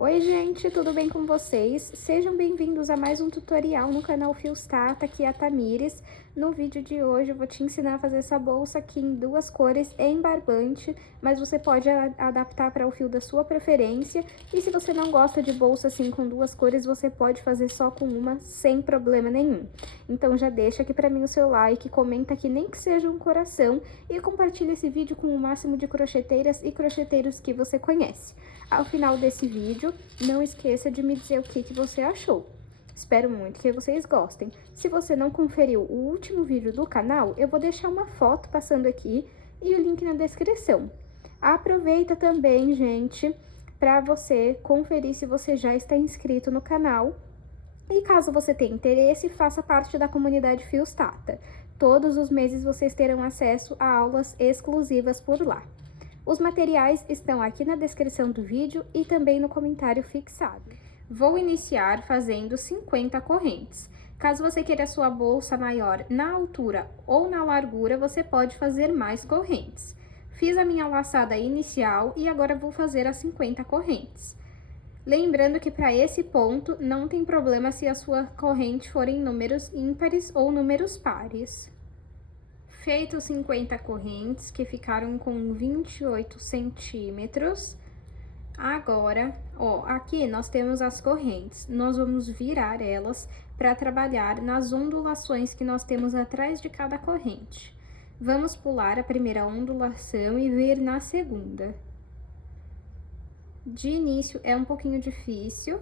Oi gente, tudo bem com vocês? Sejam bem-vindos a mais um tutorial no canal Fiostata, aqui é a Tamires. No vídeo de hoje eu vou te ensinar a fazer essa bolsa aqui em duas cores, em barbante, mas você pode adaptar para o fio da sua preferência. E se você não gosta de bolsa assim com duas cores, você pode fazer só com uma, sem problema nenhum. Então já deixa aqui para mim o seu like, comenta aqui nem que seja um coração e compartilha esse vídeo com o máximo de crocheteiras e crocheteiros que você conhece. Ao final desse vídeo, não esqueça de me dizer o que você achou. Espero muito que vocês gostem. Se você não conferiu o último vídeo do canal, eu vou deixar uma foto passando aqui e o link na descrição. Aproveita também, gente, para você conferir se você já está inscrito no canal. E caso você tenha interesse, faça parte da comunidade Fiostata. Todos os meses vocês terão acesso a aulas exclusivas por lá. Os materiais estão aqui na descrição do vídeo e também no comentário fixado. Vou iniciar fazendo 50 correntes. Caso você queira a sua bolsa maior na altura ou na largura, você pode fazer mais correntes. Fiz a minha laçada inicial e agora vou fazer as 50 correntes. Lembrando que para esse ponto não tem problema se a sua corrente for em números ímpares ou números pares. Feito 50 correntes, que ficaram com 28 centímetros, agora, ó, aqui nós temos as correntes, nós vamos virar elas para trabalhar nas ondulações que nós temos atrás de cada corrente. Vamos pular a primeira ondulação e vir na segunda. De início é um pouquinho difícil.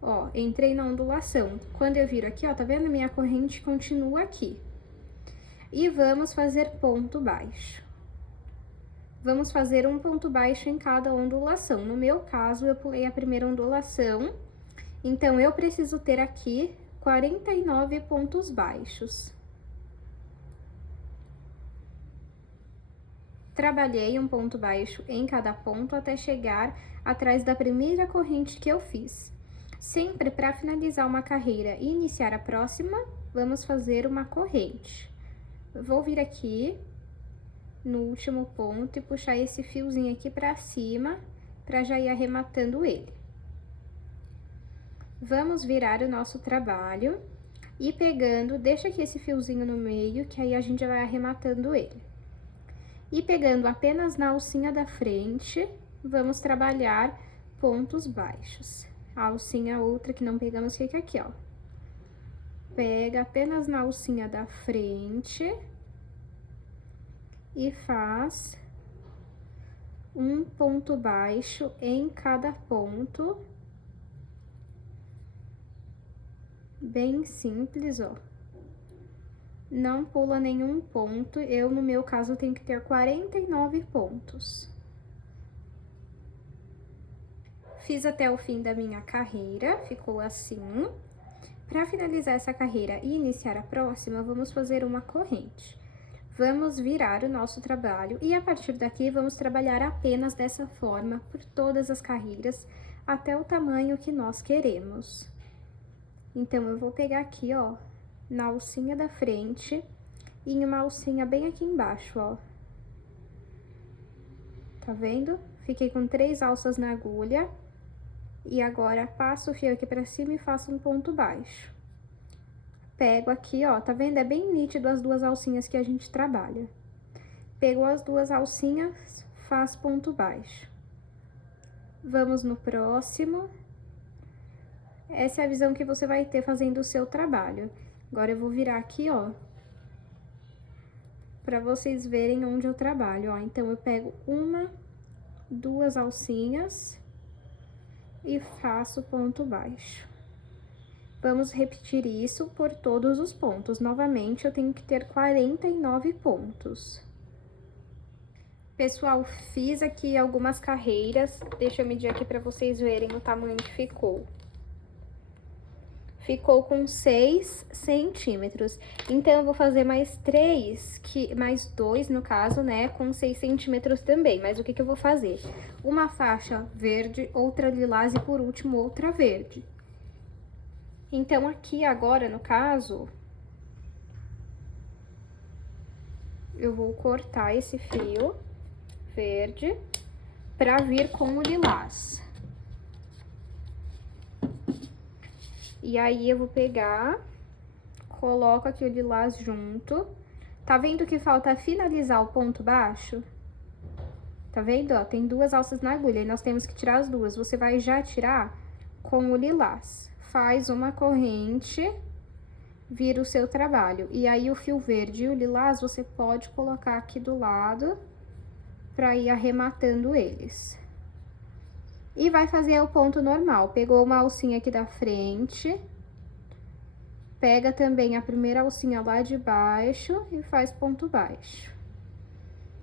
Ó, entrei na ondulação. Quando eu viro aqui, ó, tá vendo? Minha corrente continua aqui. E vamos fazer ponto baixo. Vamos fazer um ponto baixo em cada ondulação. No meu caso, eu pulei a primeira ondulação, então eu preciso ter aqui 49 pontos baixos. Trabalhei um ponto baixo em cada ponto até chegar atrás da primeira corrente que eu fiz. Sempre para finalizar uma carreira e iniciar a próxima, vamos fazer uma corrente. Vou vir aqui no último ponto e puxar esse fiozinho aqui pra cima, pra já ir arrematando ele. Vamos virar o nosso trabalho e pegando, deixa aqui esse fiozinho no meio, que aí a gente já vai arrematando ele. E pegando apenas na alcinha da frente, vamos trabalhar pontos baixos. A alcinha outra que não pegamos fica aqui, ó. Pega apenas na alcinha da frente e faz um ponto baixo em cada ponto. Bem simples, ó. Não pula nenhum ponto. Eu, no meu caso, tenho que ter 49 pontos. Fiz até o fim da minha carreira, ficou assim. Para finalizar essa carreira e iniciar a próxima, vamos fazer uma corrente. Vamos virar o nosso trabalho e a partir daqui vamos trabalhar apenas dessa forma por todas as carreiras até o tamanho que nós queremos. Então, eu vou pegar aqui, ó, na alcinha da frente e em uma alcinha bem aqui embaixo, ó. Tá vendo? Fiquei com 3 alças na agulha. E agora, passo o fio aqui pra cima e faço um ponto baixo. Pego aqui, ó, tá vendo? É bem nítido as duas alcinhas que a gente trabalha. Pegou as duas alcinhas, faz ponto baixo. Vamos no próximo. Essa é a visão que você vai ter fazendo o seu trabalho. Agora, eu vou virar aqui, ó, pra vocês verem onde eu trabalho, ó. Então, eu pego uma, 2 alcinhas e faço ponto baixo. Vamos repetir isso por todos os pontos. Novamente, eu tenho que ter 49 pontos. Pessoal, fiz aqui algumas carreiras. Deixa eu medir aqui para vocês verem o tamanho que ficou. Ficou com 6 centímetros. Então, eu vou fazer mais 3, mais 2, no caso, né, com 6 centímetros também. Mas o que eu vou fazer? Uma faixa verde, outra lilás e, por último, outra verde. Então, aqui agora, no caso, eu vou cortar esse fio verde pra vir com o lilás. E aí, eu vou pegar, coloco aqui o lilás junto. Tá vendo que falta finalizar o ponto baixo? Tá vendo, ó? Tem 2 alças na agulha e nós temos que tirar as 2. Você vai já tirar com o lilás. Faz uma corrente, vira o seu trabalho. E aí, o fio verde e o lilás, você pode colocar aqui do lado pra ir arrematando eles. E vai fazer o ponto normal. Pegou uma alcinha aqui da frente, pega também a primeira alcinha lá de baixo e faz ponto baixo.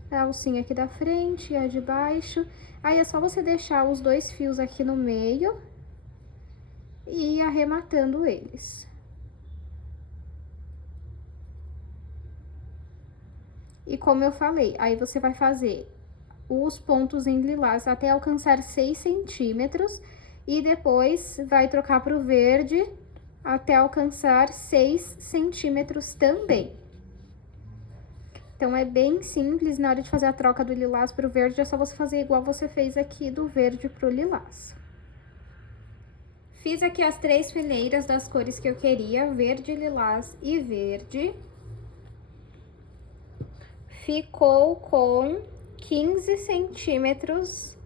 A alcinha aqui da frente e a de baixo. Aí, é só você deixar os 2 fios aqui no meio e ir arrematando eles. E como eu falei, aí você vai fazer os pontos em lilás até alcançar 6 centímetros e depois vai trocar pro verde até alcançar 6 centímetros também. Então, é bem simples, na hora de fazer a troca do lilás pro verde, é só você fazer igual você fez aqui do verde pro lilás. Fiz aqui as 3 fileiras das cores que eu queria, verde, lilás e verde. Ficou com 15 centímetros,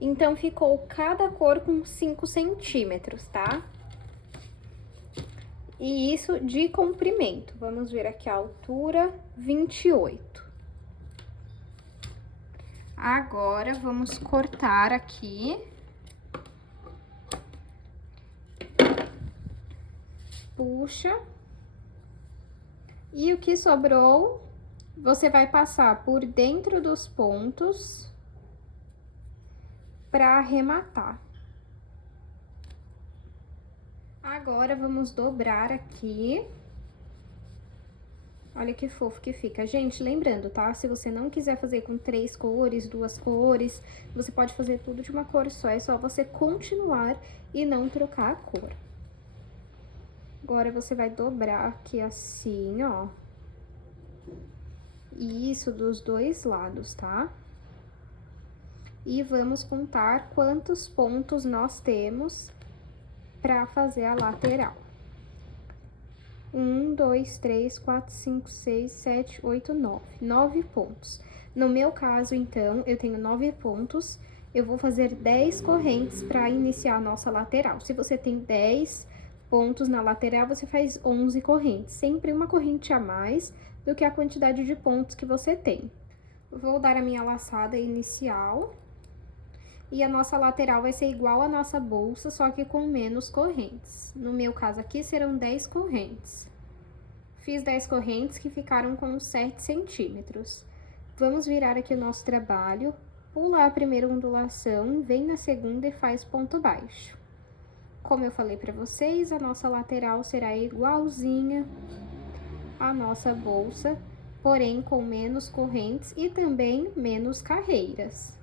então ficou cada cor com 5 centímetros, tá? E isso de comprimento. Vamos ver aqui a altura, 28. Agora, vamos cortar aqui. Puxa. E o que sobrou, você vai passar por dentro dos pontos para arrematar. Agora, vamos dobrar aqui. Olha que fofo que fica. Gente, lembrando, tá? Se você não quiser fazer com 3 cores, 2 cores, você pode fazer tudo de uma cor só. É só você continuar e não trocar a cor. Agora, você vai dobrar aqui assim, ó. Isso dos 2 lados, tá? E vamos contar quantos pontos nós temos para fazer a lateral. 1, 2, 3, 4, 5, 6, 7, 8, 9. 9 pontos. No meu caso, então, eu tenho 9 pontos. Eu vou fazer 10 correntes para iniciar a nossa lateral. Se você tem 10 pontos na lateral, você faz 11 correntes. Sempre uma corrente a mais do que a quantidade de pontos que você tem. Vou dar a minha laçada inicial. E a nossa lateral vai ser igual à nossa bolsa, só que com menos correntes. No meu caso aqui, serão 10 correntes. Fiz 10 correntes que ficaram com 7 centímetros. Vamos virar aqui o nosso trabalho, pula a primeira ondulação, vem na segunda e faz ponto baixo. Como eu falei pra vocês, a nossa lateral será igualzinha à nossa bolsa, porém com menos correntes e também menos carreiras.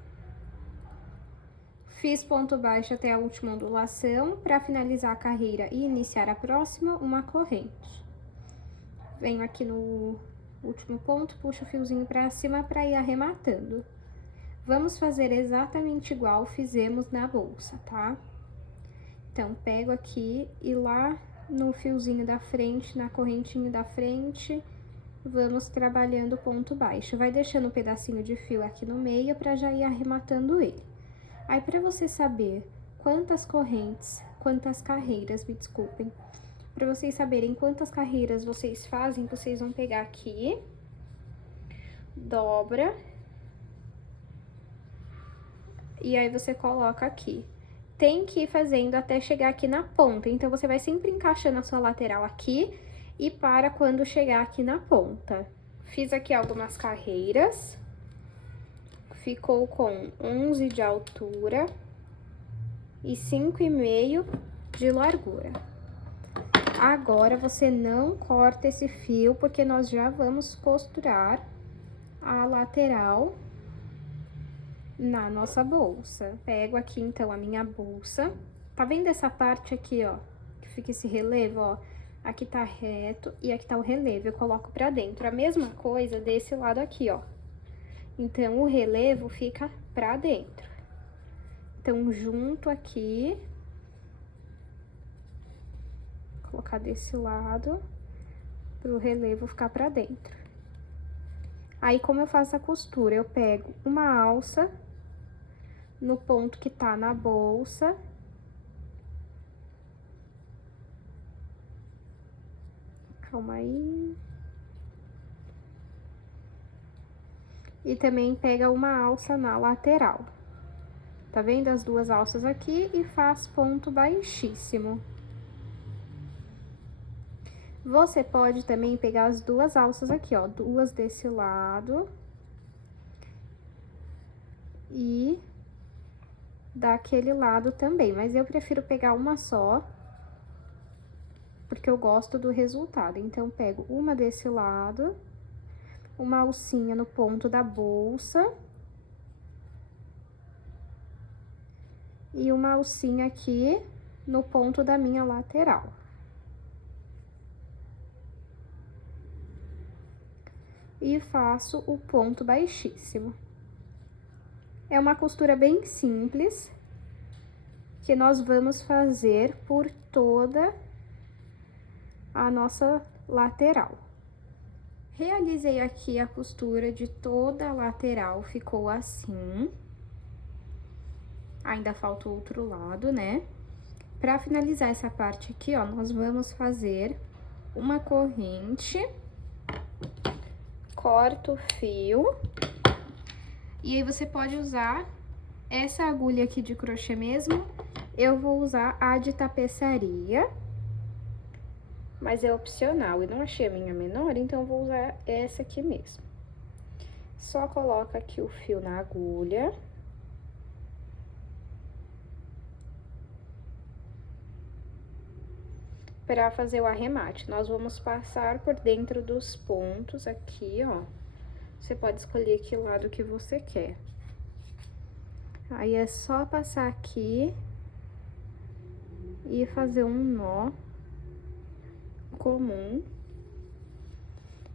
Fiz ponto baixo até a última ondulação, para finalizar a carreira e iniciar a próxima, uma corrente. Venho aqui no último ponto, puxo o fiozinho para cima para ir arrematando. Vamos fazer exatamente igual fizemos na bolsa, tá? Então, pego aqui e lá no fiozinho da frente, na correntinha da frente, vamos trabalhando ponto baixo. Vai deixando um pedacinho de fio aqui no meio para já ir arrematando ele. Aí, para você saber quantas correntes, quantas carreiras, me desculpem, para vocês saberem quantas carreiras vocês fazem, vocês vão pegar aqui, dobra, e aí você coloca aqui. Tem que ir fazendo até chegar aqui na ponta, então você vai sempre encaixando a sua lateral aqui e para quando chegar aqui na ponta. Fiz aqui algumas carreiras. Ficou com 11 de altura e 5,5 de largura. Agora, você não corta esse fio, porque nós já vamos costurar a lateral na nossa bolsa. Pego aqui, então, a minha bolsa. Tá vendo essa parte aqui, ó, que fica esse relevo, ó? Aqui tá reto e aqui tá o relevo, eu coloco pra dentro. A mesma coisa desse lado aqui, ó. Então, o relevo fica pra dentro. Então, junto aqui. colocar desse lado, pro relevo ficar pra dentro. Aí, como eu faço a costura? Eu pego uma alça no ponto que tá na bolsa. Calma aí. E também pega uma alça na lateral. Tá vendo as duas alças aqui? E faz ponto baixíssimo. Você pode também pegar as duas alças aqui, ó, duas desse lado. E daquele lado também, mas eu prefiro pegar uma só, porque eu gosto do resultado. Então, pego uma desse lado, uma alcinha no ponto da bolsa. E uma alcinha aqui no ponto da minha lateral. E faço o ponto baixíssimo. É uma costura bem simples, que nós vamos fazer por toda a nossa lateral. Realizei aqui a costura de toda a lateral, ficou assim. Ainda falta o outro lado, né? Pra finalizar essa parte aqui, ó, nós vamos fazer uma corrente. Corta o fio. E aí, você pode usar essa agulha aqui de crochê mesmo. Eu vou usar a de tapeçaria. Mas é opcional, eu não achei a minha menor, então eu vou usar essa aqui mesmo. Só coloca aqui o fio na agulha. Para fazer o arremate, nós vamos passar por dentro dos pontos aqui, ó. Você pode escolher que lado que você quer. Aí, é só passar aqui e fazer um nó comum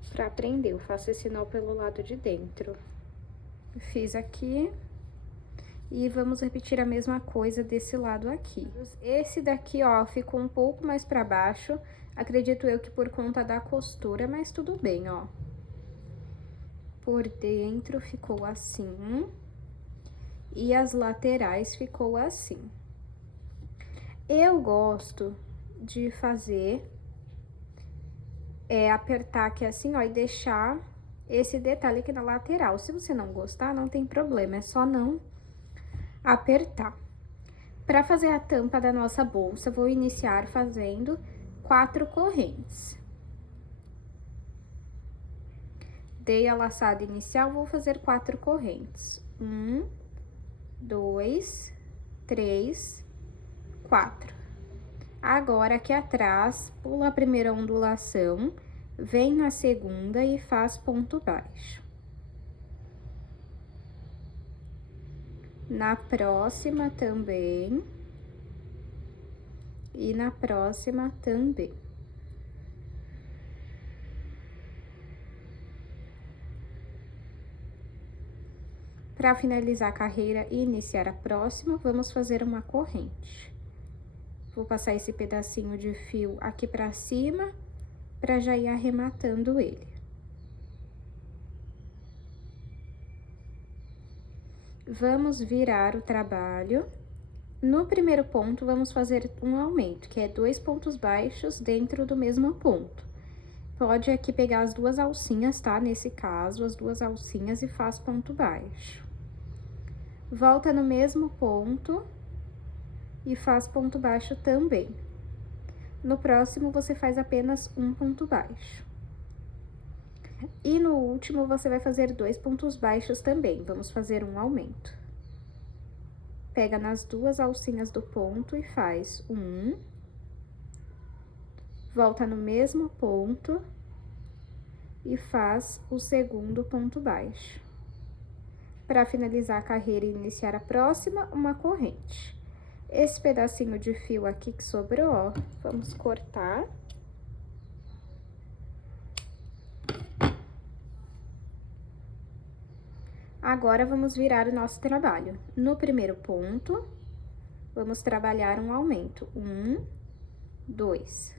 pra prender. Eu faço esse nó pelo lado de dentro. Fiz aqui. E vamos repetir a mesma coisa desse lado aqui. Esse daqui, ó, ficou um pouco mais pra baixo. Acredito eu que por conta da costura, mas tudo bem, ó. Por dentro ficou assim. E as laterais ficou assim. Eu gosto de fazer... apertar aqui assim, ó, e deixar esse detalhe aqui na lateral. Se você não gostar, não tem problema, é só não apertar. Para fazer a tampa da nossa bolsa, vou iniciar fazendo 4 correntes. Dei a laçada inicial, vou fazer 4 correntes. 1, 2, 3, 4. Agora, aqui atrás, pula a primeira ondulação, vem na segunda e faz ponto baixo. Na próxima também. E na próxima também. Para finalizar a carreira e iniciar a próxima, vamos fazer uma corrente. Vou passar esse pedacinho de fio aqui pra cima, pra já ir arrematando ele. Vamos virar o trabalho. No primeiro ponto, vamos fazer um aumento, que é 2 pontos baixos dentro do mesmo ponto. Pode aqui pegar as duas alcinhas, tá? Nesse caso, as duas alcinhas e faz ponto baixo. Volta no mesmo ponto e faz ponto baixo também. No próximo, você faz apenas um ponto baixo. E no último, você vai fazer 2 pontos baixos também. Vamos fazer um aumento. Pega nas duas alcinhas do ponto e faz um. Volta no mesmo ponto e faz o segundo ponto baixo. Para finalizar a carreira e iniciar a próxima, uma corrente. Esse pedacinho de fio aqui que sobrou, ó, vamos cortar. Agora, vamos virar o nosso trabalho. No primeiro ponto, vamos trabalhar um aumento. 1, 2.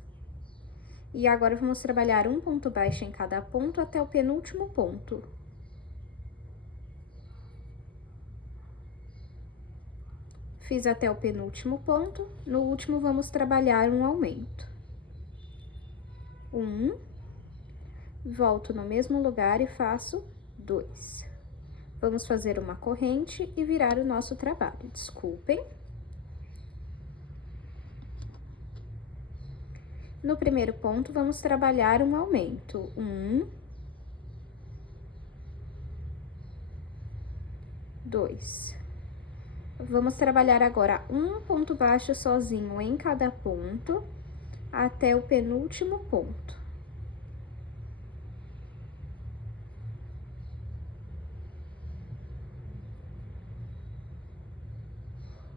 E agora, vamos trabalhar um ponto baixo em cada ponto até o penúltimo ponto. Fiz até o penúltimo ponto, no último, vamos trabalhar um aumento. Volto no mesmo lugar e faço 2. Vamos fazer uma corrente e virar o nosso trabalho, desculpem. No primeiro ponto, vamos trabalhar um aumento. 2. Vamos trabalhar agora um ponto baixo sozinho em cada ponto, até o penúltimo ponto.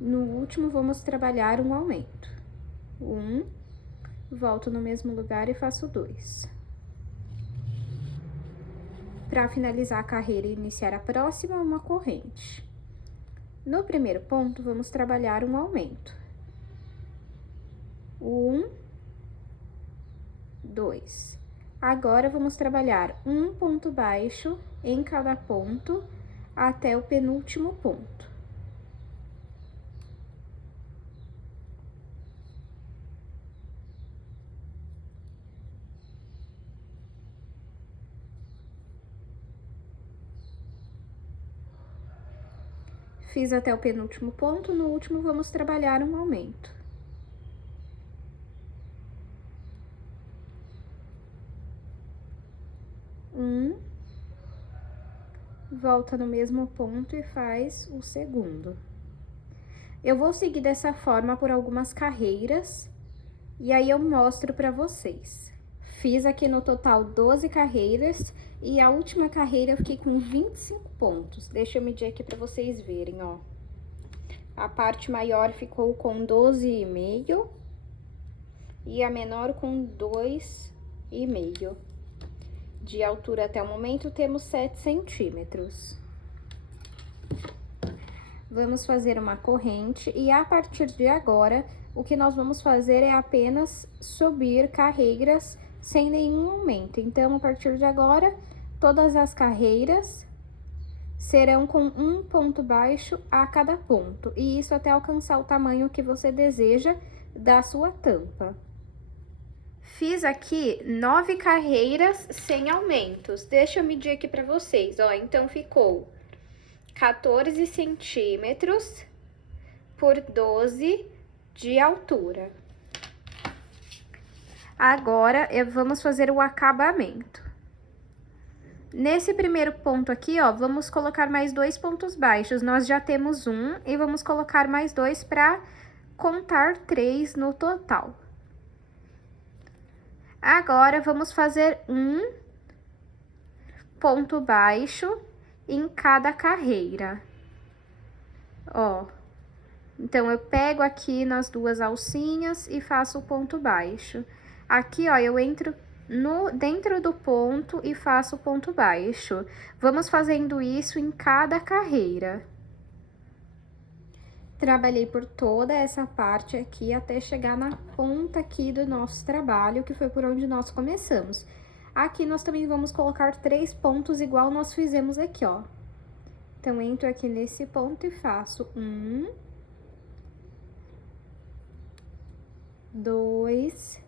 No último, vamos trabalhar um aumento. Volto no mesmo lugar e faço 2. Para finalizar a carreira e iniciar a próxima, uma corrente. No primeiro ponto, vamos trabalhar um aumento. 2. Agora, vamos trabalhar um ponto baixo em cada ponto até o penúltimo ponto. Fiz até o penúltimo ponto, no último, vamos trabalhar um aumento. Volta no mesmo ponto e faz o segundo. Eu vou seguir dessa forma por algumas carreiras, e aí eu mostro pra vocês. Fiz aqui no total 12 carreiras, e a última carreira eu fiquei com 25 pontos. Deixa eu medir aqui pra vocês verem, ó. A parte maior ficou com 12,5 e a menor com 2,5. De altura até o momento, temos 7 centímetros. Vamos fazer uma corrente e a partir de agora, o que nós vamos fazer é apenas subir carreiras sem nenhum aumento. Então, a partir de agora, todas as carreiras serão com um ponto baixo a cada ponto, e isso até alcançar o tamanho que você deseja da sua tampa. Fiz aqui 9 carreiras sem aumentos. Deixa eu medir aqui pra vocês, ó. Então, ficou 14 centímetros por 12 de altura. Agora, vamos fazer o acabamento. Nesse primeiro ponto aqui, ó, vamos colocar mais 2 pontos baixos. Nós já temos um e vamos colocar mais 2 para contar 3 no total. Agora, vamos fazer um ponto baixo em cada carreira. Ó, então, eu pego aqui nas 2 alcinhas e faço o ponto baixo. Aqui, ó, eu entro dentro do ponto e faço o ponto baixo. Vamos fazendo isso em cada carreira. Trabalhei por toda essa parte aqui até chegar na ponta aqui do nosso trabalho, que foi por onde nós começamos. Aqui nós também vamos colocar 3 pontos igual nós fizemos aqui, ó. Então, entro aqui nesse ponto e faço 1, 2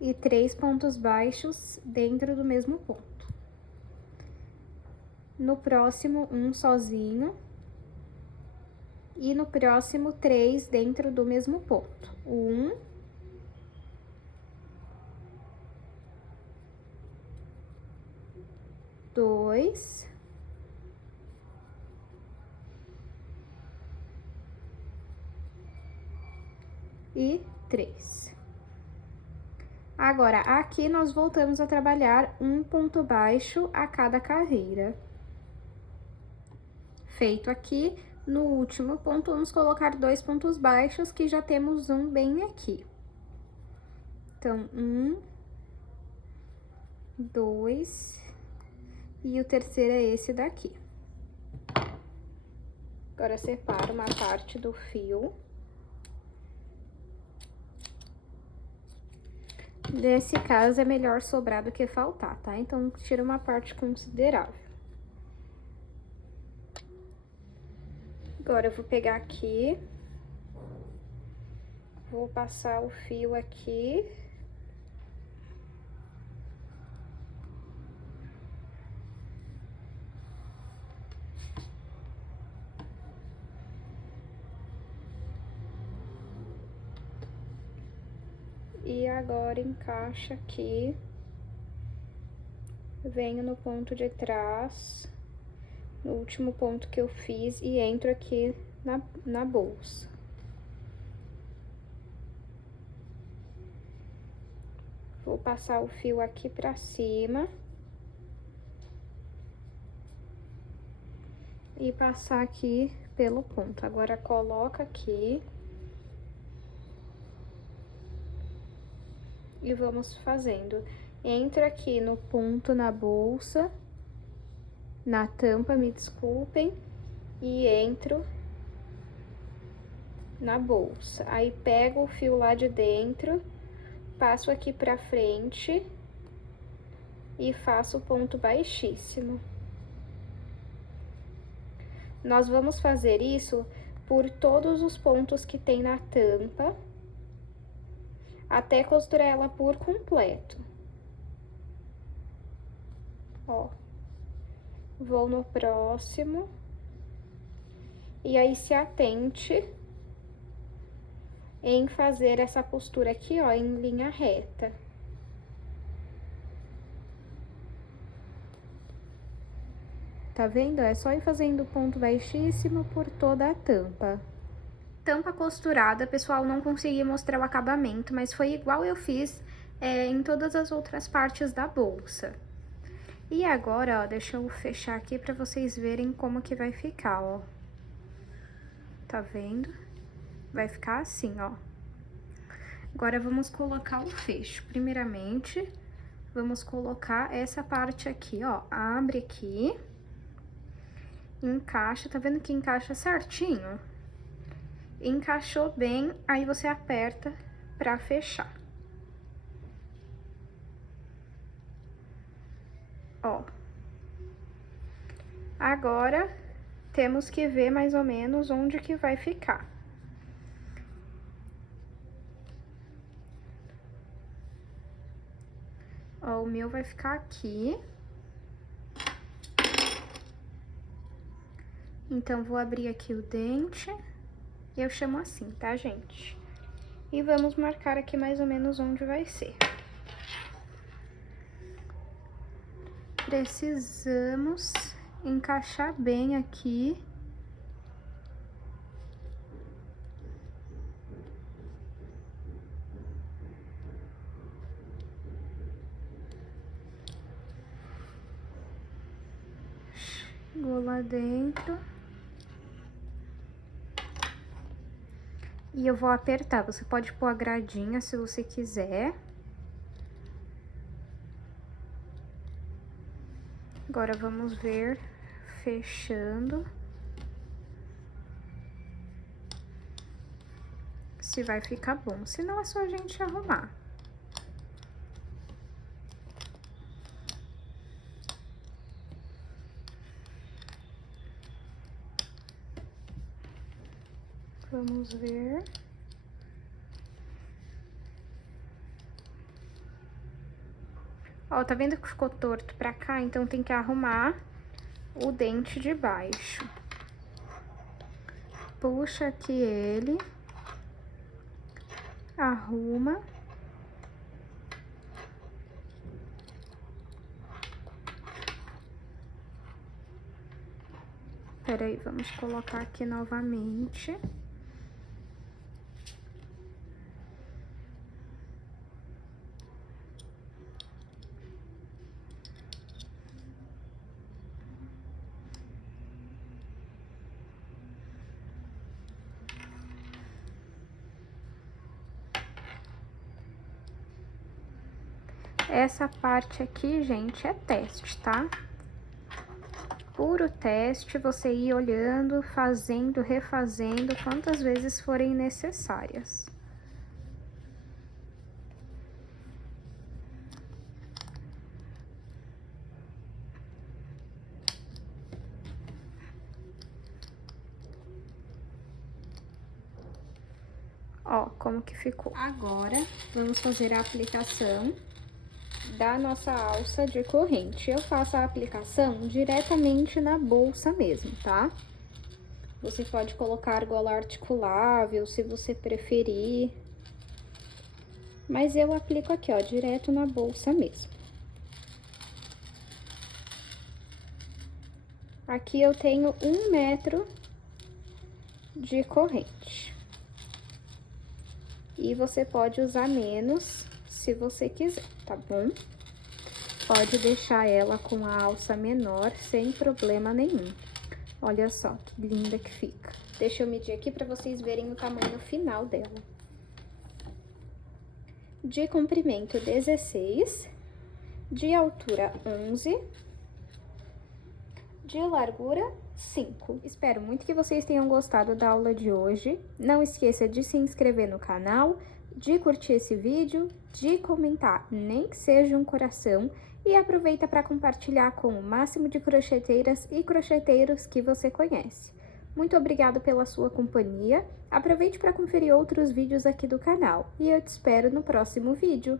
e 3 pontos baixos dentro do mesmo ponto. No próximo, um sozinho. E no próximo, 3 dentro do mesmo ponto. 1, 2, e 3. Agora, aqui nós voltamos a trabalhar um ponto baixo a cada carreira. Feito aqui, no último ponto, vamos colocar 2 pontos baixos, que já temos um bem aqui. Então, 1, 2, e o terceiro é esse daqui. Agora, separo uma parte do fio. Nesse caso, é melhor sobrar do que faltar, tá? Então, tira uma parte considerável. Agora, eu vou pegar aqui, vou passar o fio aqui. E agora, encaixa aqui, venho no ponto de trás, no último ponto que eu fiz, e entro aqui na bolsa. Vou passar o fio aqui pra cima. E passar aqui pelo ponto. Agora, coloca aqui. E vamos fazendo. Entra aqui no ponto na bolsa, na tampa, me desculpem, e entro na bolsa. Aí, pego o fio lá de dentro, passo aqui pra frente e faço o ponto baixíssimo. Nós vamos fazer isso por todos os pontos que tem na tampa, até costurar ela por completo. Ó, vou no próximo. E aí, se atente em fazer essa costura aqui, ó, em linha reta. Tá vendo? É só ir fazendo ponto baixíssimo por toda a tampa. Tampa costurada, pessoal, não consegui mostrar o acabamento, mas foi igual eu fiz em todas as outras partes da bolsa. E agora, ó, deixa eu fechar aqui pra vocês verem como que vai ficar, ó. Tá vendo? Vai ficar assim, ó. Agora, vamos colocar o fecho. Primeiramente, vamos colocar essa parte aqui, ó. Abre aqui. Encaixa, tá vendo que encaixa certinho? Encaixou bem, aí você aperta pra fechar. Ó. Agora, temos que ver mais ou menos onde que vai ficar. Ó, o meu vai ficar aqui. Então, vou abrir aqui o dente. Eu chamo assim, tá, gente? E vamos marcar aqui mais ou menos onde vai ser. Precisamos encaixar bem aqui. Vou lá dentro. E eu vou apertar. Você pode pôr a gradinha se você quiser. Agora, vamos ver, fechando. Se vai ficar bom. Se não, é só a gente arrumar. Vamos ver. Ó, tá vendo que ficou torto pra cá? Então, tem que arrumar o dente de baixo. Puxa aqui ele. Arruma. Peraí, vamos colocar aqui novamente. Essa parte aqui, gente, é teste, tá? Puro teste, você ir olhando, fazendo, refazendo, quantas vezes forem necessárias. Ó, como que ficou. Agora, vamos fazer a aplicação da nossa alça de corrente. Eu faço a aplicação diretamente na bolsa mesmo, tá? Você pode colocar gola articulável, se você preferir. Mas eu aplico aqui, ó, direto na bolsa mesmo. Aqui eu tenho 1 metro de corrente. E você pode usar menos, se você quiser, tá bom? Pode deixar ela com a alça menor, sem problema nenhum. Olha só que linda que fica. Deixa eu medir aqui para vocês verem o tamanho final dela. De comprimento 16, de altura 11, de largura 5. Espero muito que vocês tenham gostado da aula de hoje. Não esqueça de se inscrever no canal, de curtir esse vídeo, de comentar, nem que seja um coração, e aproveita para compartilhar com o máximo de crocheteiras e crocheteiros que você conhece. Muito obrigada pela sua companhia, aproveite para conferir outros vídeos aqui do canal, e eu te espero no próximo vídeo.